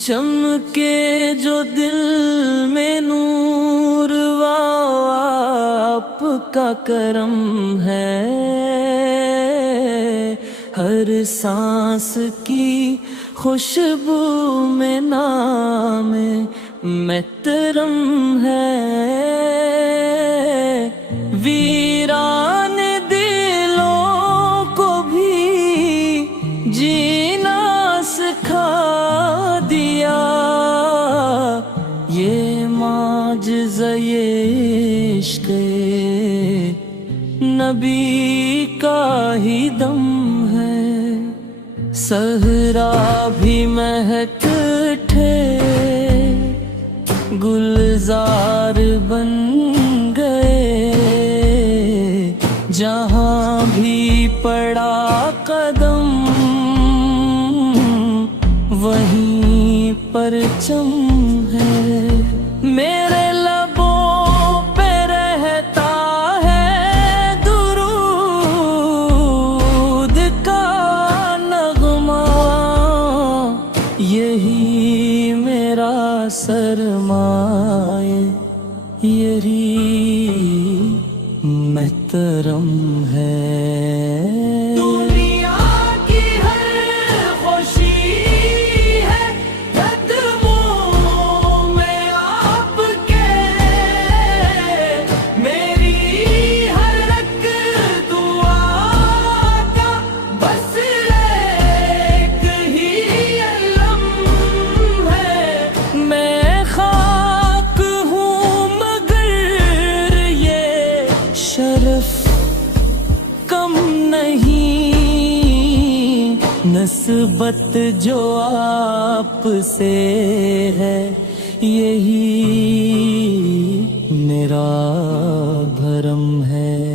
चमके जो दिल में नूर वो आपका करम है। हर सांस की खुशबू में नाम मेहतरम है। वीरान दिलों को भी जीना सिखा दिया। ये माजिज़ा ये इश्क़ नबी का ही दम है। सहरा भी महक उठे, गुलजार बन गए। जहाँ भी पड़ा कदम वहीं परचम है। मेरे लबों पे रहता है दुरूद का नगमा। यही मेरा सरमाए, यही मेहतरम है। कम नहीं नस्बत जो आपसे है, यही मेरा भरम है।